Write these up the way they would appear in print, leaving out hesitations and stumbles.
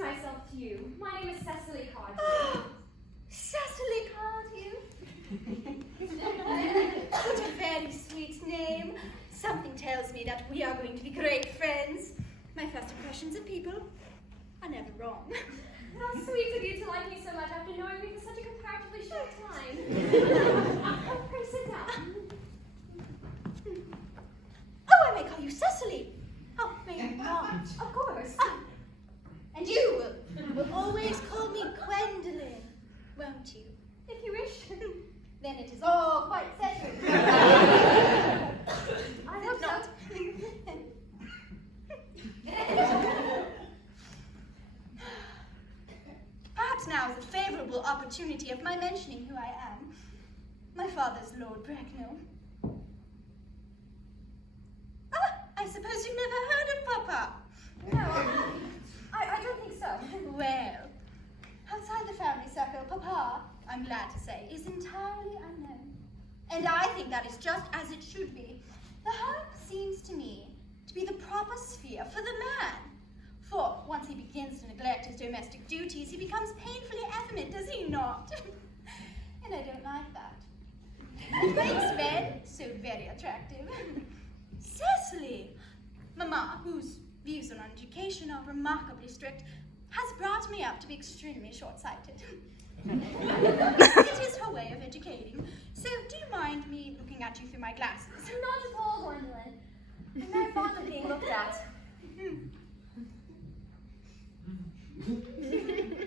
myself to you. My name is Cecily Cardew. Cecily Cardew. What a very sweet name. Something tells me that we are going to be great friends. My first impressions of people are never wrong. How sweet of you to like me so much after knowing me for such a comparatively short time. Oh, pray sit down. Oh, I may call you Cecily. Oh, may I not? Of course. And you will always call me Gwendolen, won't you? If you wish. Then it is all quite settled. I hope not. Perhaps now is a favourable opportunity of my mentioning who I am. My father's Lord Bracknell. Ah, I suppose you've never heard of Papa? No, I don't think so. Well, outside the family circle, Papa, I'm glad to say, is entirely unknown. And I think that is just as it should be. The home seems to me to be the proper sphere for the man. For once he begins to neglect his domestic duties, he becomes painfully effeminate, does he not? And I don't like that. It makes men so very attractive. Cecily, Mamma, whose views on education are remarkably strict, has brought me up to be extremely short-sighted. It is her way of educating. So do you mind me looking at you through my glasses? Not at all, Gwendolen. I'm very fond of being looked at.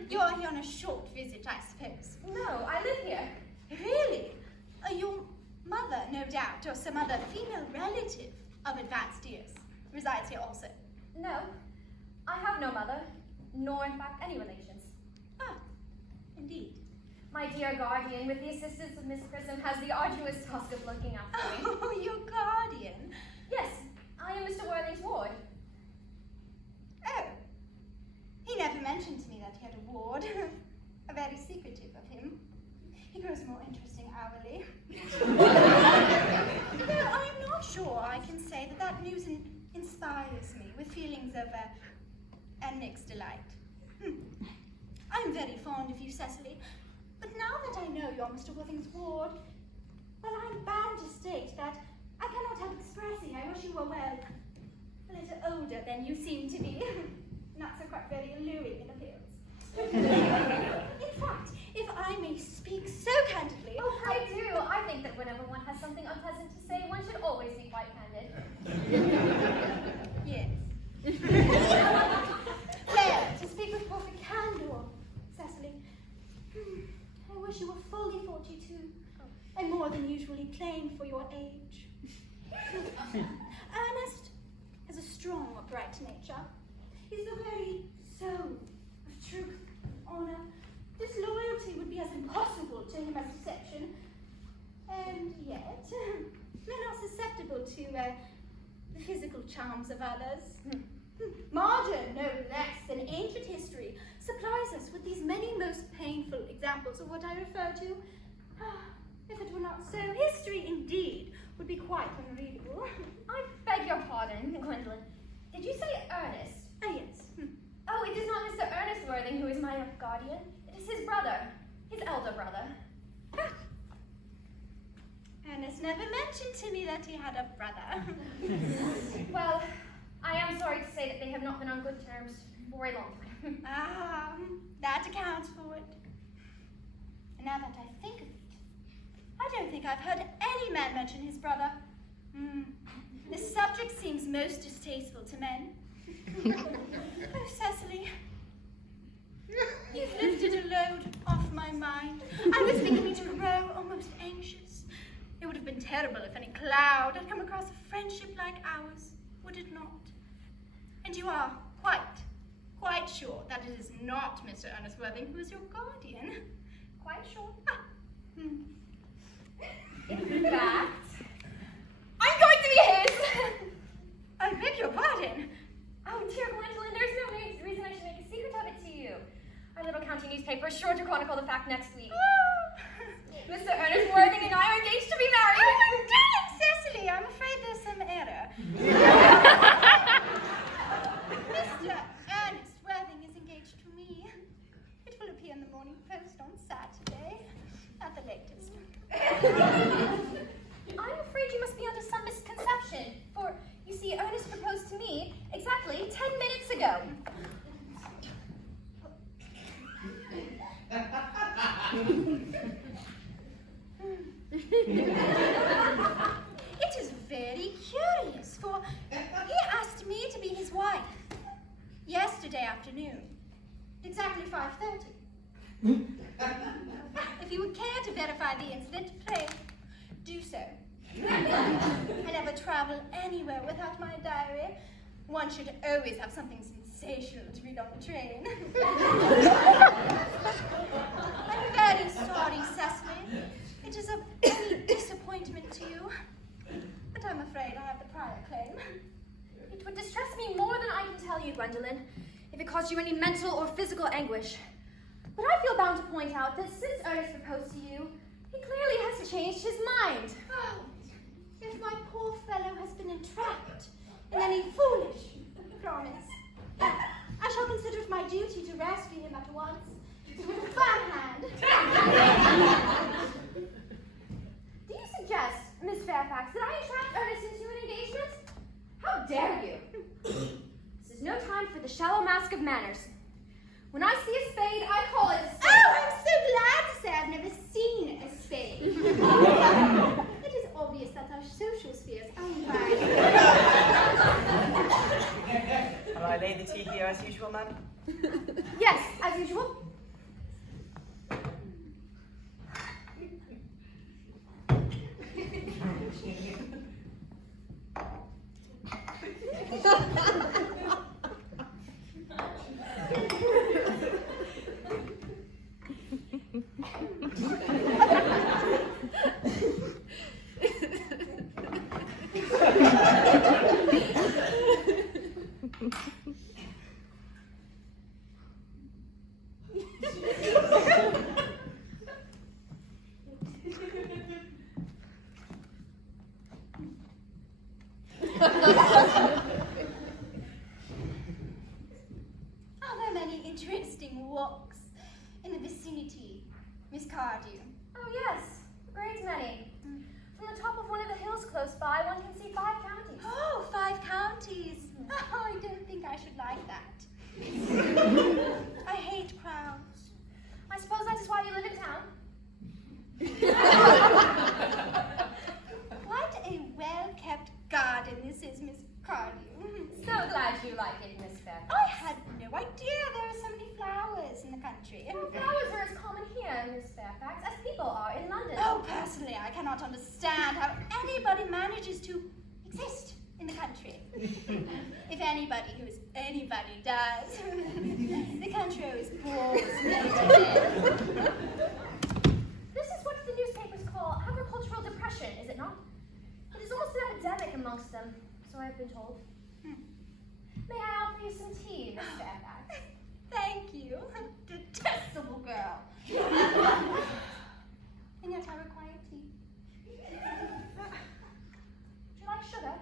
You're here on a short visit, I suppose. No, I live here. Really? Your mother, no doubt, or some other female relative of advanced years, resides here also. No, I have no mother, nor in fact any relations. Ah, indeed. My dear guardian, with the assistance of Miss Prism, has the arduous task of looking after me. Oh, your guardian? Yes, I am Mr. Worthing's ward. Oh. He never mentioned to me that he had a ward. A very secretive of him. He grows more interesting hourly. Though I'm not sure I can say that news inspires me with feelings of a mixed delight. I'm very fond of you, Cecily, but now that I know you're Mr. Worthing's ward, well, I'm bound to state that I cannot help expressing I wish you were, well, a little older than you seem to be. Not so quite very alluring in appearance. In fact, if I may speak so candidly... Oh, I do. I think that whenever one has something unpleasant to say, one should always be quite candid. Yes. Well, to speak with perfect candor, Cecily, I wish you were fully 42, and more than usually plain for your age. Ernest has a strong, upright nature. He's the very soul of truth, honor. Disloyalty would be as impossible to him as deception. And yet, men are susceptible to the physical charms of others. Modern, no less than ancient history, supplies us with these many most painful examples of what I refer to. If it were not so, history indeed would be quite unreadable. I beg your pardon, Gwendolen. Did you say Ernest? Ah, yes. Oh, it is not Mr. Ernest Worthing who is my guardian. It is his brother, his elder brother. Ernest never mentioned to me that he had a brother. Well, I am sorry to say that they have not been on good terms for a long time. Ah, that accounts for it. And now that I think of it, I don't think I've heard any man mention his brother. The subject seems most distasteful to men. Oh, Cecily, you've lifted a load off my mind. I was beginning to grow almost anxious. It would have been terrible if any cloud had come across a friendship like ours, would it not? And you are quite sure that it is not Mr. Ernest Worthing who is your guardian? Quite sure. In fact, I'm going to be his! I beg your pardon. Oh, dear Gwendolen, there's no reason I should make a secret of it to you. Our little county newspaper is sure to chronicle the fact next week. Mr. Ernest Worthing and I are engaged to be married. Oh, darling Cecily, I'm afraid there's some error. Mr. Ernest Worthing is engaged to go. It is very curious, for he asked me to be his wife yesterday afternoon, exactly 5:30. If you would care to verify the incident, pray do so. I never travel anywhere without my diary. One should always have something sensational to read on the train. I'm very sorry, Cecily. It is a very disappointment to you. But I'm afraid I have the prior claim. It would distress me more than I can tell you, Gwendolen, if it caused you any mental or physical anguish. But I feel bound to point out that since Ernest proposed to you, he clearly has changed his mind. Oh, if my poor fellow has been entrapped in any foolish promise, I shall consider it my duty to rescue him at once with a firm hand. Do you suggest, Miss Fairfax, that I entrapped Ernest into an engagement? How dare you? This is no time for the shallow mask of manners. When I see a spade, I call it a spade. Oh, I'm so glad to say I've never seen a spade. It is obvious that our social spheres align. Shall I lay the tea here as usual, madam? Yes, as usual. Are there many interesting walks in the vicinity, Miss Cardew? Oh, yes. Great many. From the top of one of the hills close by, one can see 5 counties. Oh, 5 counties. Oh, I don't think I should like that. I hate crowds. I suppose that is why you live in town. What a well-kept garden this is, Miss Cardew. So glad you like it, Miss Fairfax. I had no idea there were so many flowers in the country. Well, flowers are as common here, Miss Fairfax, as people are in London. Oh, personally, I cannot understand how anybody manages to exist in the country. If anybody who is anybody does. The country always bores me to death. This is what the newspapers call agricultural depression, is it not? It is almost an epidemic amongst them, so I have been told. May I offer you some tea, Miss Fairfax? Thank you. Detestable girl. And yet I require tea. Would you like sugar?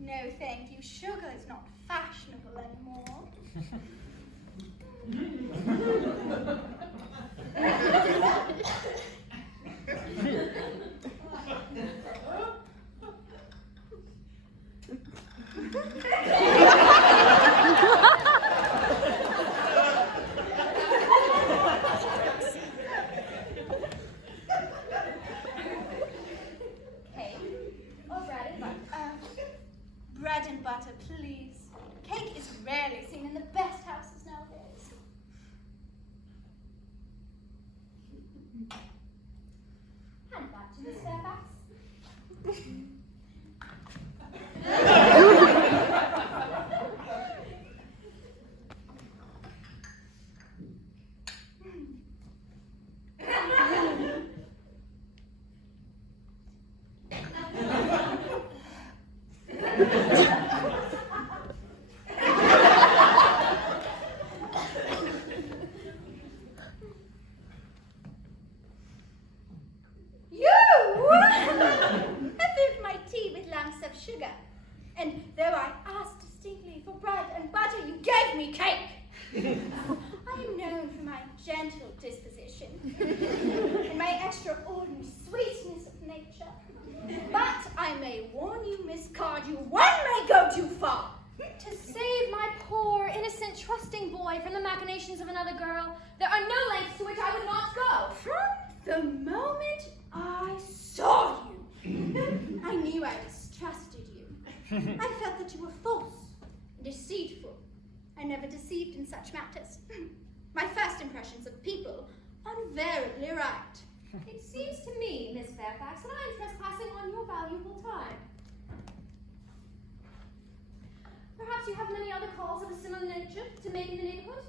No, thank you. Sugar is not fashionable anymore. Cake or bread and butter? Bread and butter, please. Cake is rarely seen in the best houses nowadays. Hand that to Miss Fairfax. Sugar. And though I asked distinctly for bread and butter, you gave me cake. I am known for my gentle disposition and my extraordinary sweetness of nature. But I may warn you, Miss Cardew, one may go too far. To save my poor I felt that you were false, deceitful. I never deceived in such matters. My first impressions of people are invariably right. It seems to me, Miss Fairfax, that I am trespassing on your valuable time. Perhaps you have many other calls of a similar nature to make in the neighborhood?